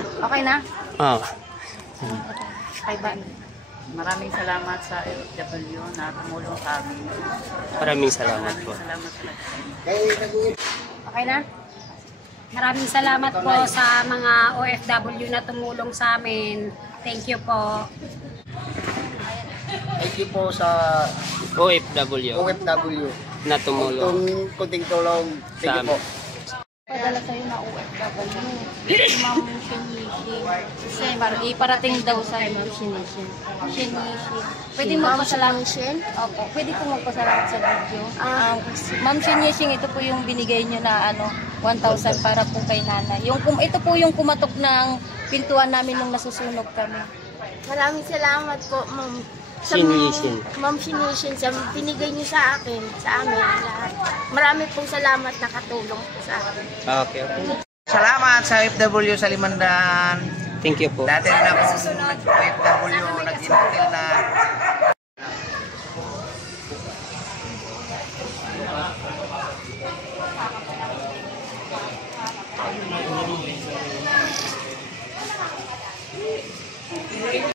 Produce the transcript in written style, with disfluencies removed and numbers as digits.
Okay na? Oo. Kay ba? Maraming salamat sa FW na tumulong sa amin. Maraming salamat po. Salamat talaga. Okay na? Maraming salamat po sa mga OFW na tumulong sa amin. Thank you po. Thank you po sa OFW OFW. na tumulong. Itong kunting tulong. Thank you po. Padala sa'yo na OFW. Ma'am Shinishi. Kasi iparating daw sa'yo. Shinishi. Pwede mo magpasalamat. Opo. Pwede po magpasalamat sa video. Ma'am Shinishi, ito po yung binigay nyo na 1,000 para po kay nanay. Ito po yung kumatok ng pintuan namin nung nasusunog kami. Maraming salamat po, Ma'am. Shinishi. Ma'am Shinishi, sa binigay niyo sa akin, sa amin, lahat. Marami pong salamat na katulong po sa akin. Okay, okay. Salamat sa OFW sa Limandan. Thank you po. Dati na po OFW, nag-inukil na